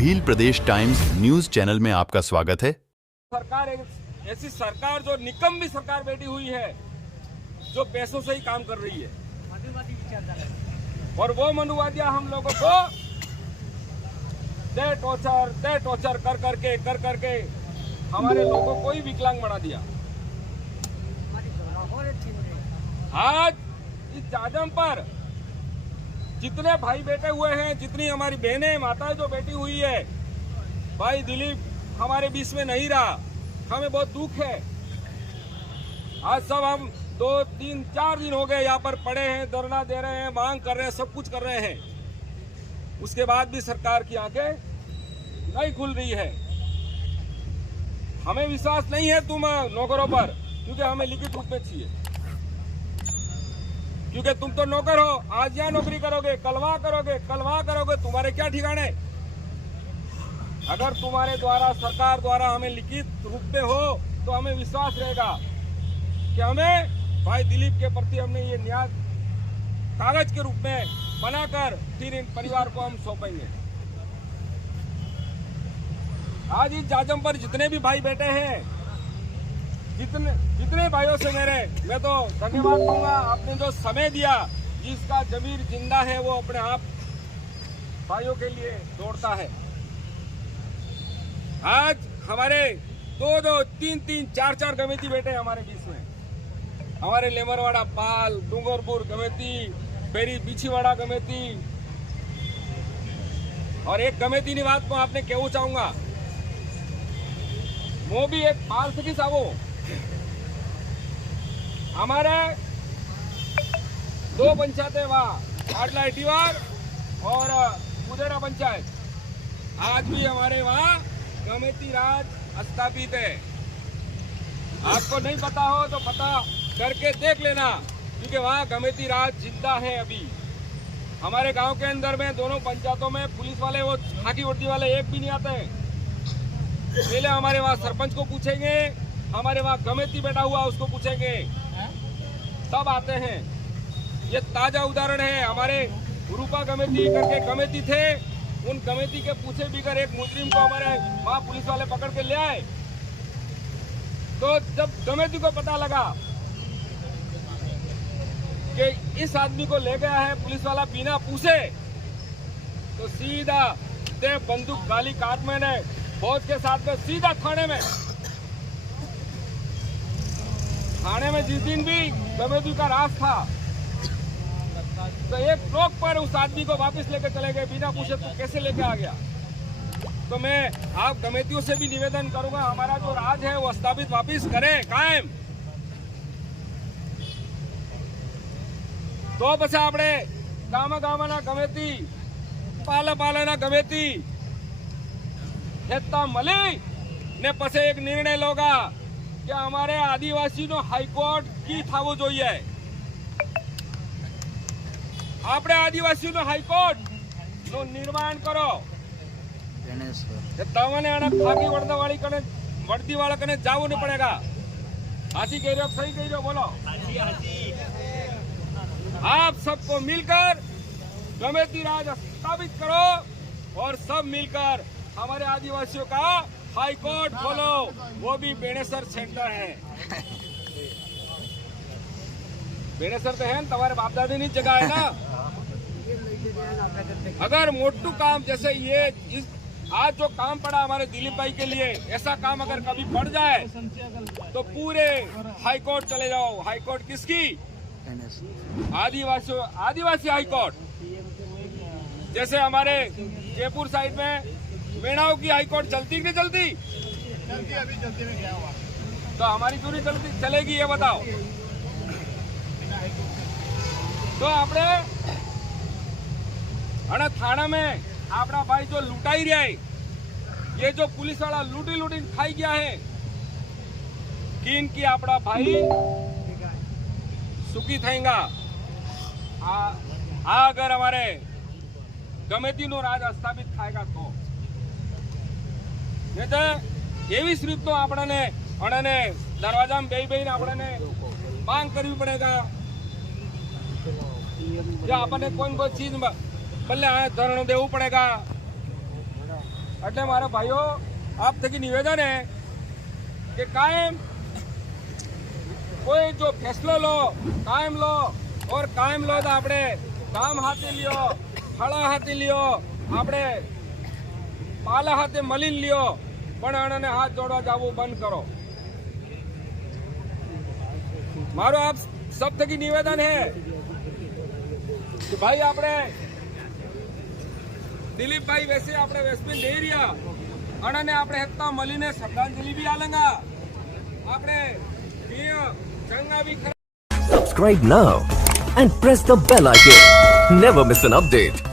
भील प्रदेश times news channel में आपका स्वागत है। सरकार ऐसी सरकार जो निकम्मी सरकार बैठी हुई है, जो पैसों से ही काम कर रही है, और वो मनुवादियां हम लोगों को दे टॉर्चर कर करके हमारे लोगों को ही विकलांग बना दिया। आज इस जाजम पर जितने भाई बैठे हुए हैं, जितनी हमारी बहनें माताएं जो बैठी हुई है, भाई दिलीप हमारे बीच में नहीं रहा, हमें बहुत दुख है। आज सब हम 2, 3, 4 दिन हो गए यहाँ पर पड़े हैं, धरना दे रहे हैं, मांग कर रहे हैं, सब कुछ कर रहे हैं। उसके बाद भी सरकार की आंखें नहीं खुल रही है। हमें विश्वास नहीं है तुम नौकरों पर, क्योंकि हमें लिखित रूप में चाहिए, क्योंकि तुम तो नौकर हो। आज यहाँ नौकरी करोगे, कल वहां करोगे, तुम्हारे क्या ठिकाने। अगर तुम्हारे द्वारा, सरकार द्वारा हमें लिखित रूप में हो तो हमें विश्वास रहेगा कि हमें भाई दिलीप के प्रति हमने ये न्याय कागज के रूप में बनाकर फिर इन परिवार को हम सौंपेंगे। आज इस जाजम पर जितने भी भाई बैठे हैं, जितने भाइयों से मैं तो धन्यवाद दूंगा। आपने जो समय दिया, जिसका जमीर जिंदा है वो अपने आप भाइयों के लिए दौड़ता है। आज हमारे 2, 3, 4 गमेती बैठे हमारे बीच में। हमारे लेमरवाड़ा पाल, डूंगरपुर गमेती, पेरी बिछीवाड़ा गमेती, और एक गमेती ની વાત आपने कहूँ चाहूंगा, वो भी एक पाल सकी सावो। हमारे 2 पंचायतें वहाँ आटला एटीवार और कुदेरा पंचायत, आज भी हमारे वहाँ गमेती राज स्थापित है। आपको नहीं पता हो तो पता करके देख लेना, क्योंकि वहाँ गमेती राज जिंदा है अभी। हमारे गांव के अंदर में दोनों पंचायतों में पुलिस वाले, वो खाकी वर्दी वाले एक भी नहीं आते हैं। पहले हमारे वहाँ सरपंच को पूछेंगे, हमारे वहाँ गमेती बैठा हुआ उसको पूछेंगे, सब आते हैं। ये ताजा उदाहरण है। हमारे रूपा गमेती करके गमेती थे, उन गमेती के पूछे बिगर एक मुजरिम को हमारे वहाँ पुलिस वाले पकड़ के ले आए। तो जब गमेती को पता लगा कि इस आदमी को ले गया है पुलिस वाला बिना पूछे, तो सीधा दे बंदूक गाली काट मैंने फौज के साथ में सीधा थाने में जिस दिन भी गमेती का राज था, तो एक रोक पर उस आदमी को वापस लेकर चले गए बिना पूछे। तो कैसे लेके आ गया? तो मैं आप गमेतियों से भी निवेदन करूंगा, हमारा जो राज है वो स्थापित वापस करें, कायम। तो પછી આપણે ગામના ગમેતી, પાલાના ગમેતી હેતા મળી ને પછી એક નિર્ણય લોગા કે અમારે આદિવાસીનો હાઈકોર્ટ કી થવો જોઈએ। આપણે આદિવાસીનો હાઈકોર્ટ નું નિર્માણ કરો। તમને આના ખાકી વર્દી વાળા કને જાવું નહીં પડેગા। હાથી કह रहे हो, सही कह रहे हो, बोलो। आप सबको मिलकर गमेती राज स्थापित करो और सब मिलकर हमारे आदिवासियों का हाई कोर्ट खोलो, वो भी बेणेसर सेंटर है। बेणेसर तो है, तुम्हारे बाप दादी की जगह है ना। अगर मोटू काम जैसे ये आज जो काम पड़ा हमारे दिलीप भाई के लिए, ऐसा काम अगर कभी पड़ जाए तो पूरे हाई कोर्ट चले जाओ। हाई कोर्ट किसकी? आदिवासी हाई कोर्ट। जैसे हमारे जयपुर साइड में मेणाओं की हाई कोर्ट चलती कि नहीं चलती? अभी चलती में क्या हुआ? तो हमारी क्यों नहीं चलती चलेगी, ये बताओ। तो आपने थाना में अपना भाई जो लुटाई रहा है, ये जो पुलिस वाला लूटी खाई गया है, किन की अपना भाई सुखी थेगा। अगर हमारे गमेती नो राज स्थापित थायगा तो नहीं तो एवी રીત तो आपने अने दरवाजा में बेही आपने मांग करवी पड़ेगा। जो अपने कोई चीज भले धरणो देवू पड़ेगा। એટલે મારા ભાઈઓ આપ થકી નિવેદન હે કે કાયમ કોઈ જો ફેસલો લો કાયમ લો और કાયમ લો તો આપણે કામ હાથે લ્યો ફળા હાથે લ્યો આપણે પાલા હાથે મલીન લ્યો પણ આને હાથ જોડવા જવું બંધ કરો મારો આપ સબ થકી નિવેદન હે કે ભાઈ આપણે દિલીપભાઈ વેસે આપણે વેસ્ટમેન દઈ રહ્યા અને આપણે હેતા મળીને શ્રદ્ધાંજલિ બી આલંગા આપણે જંગા બી Subscribe now and press the bell icon. Never miss an update.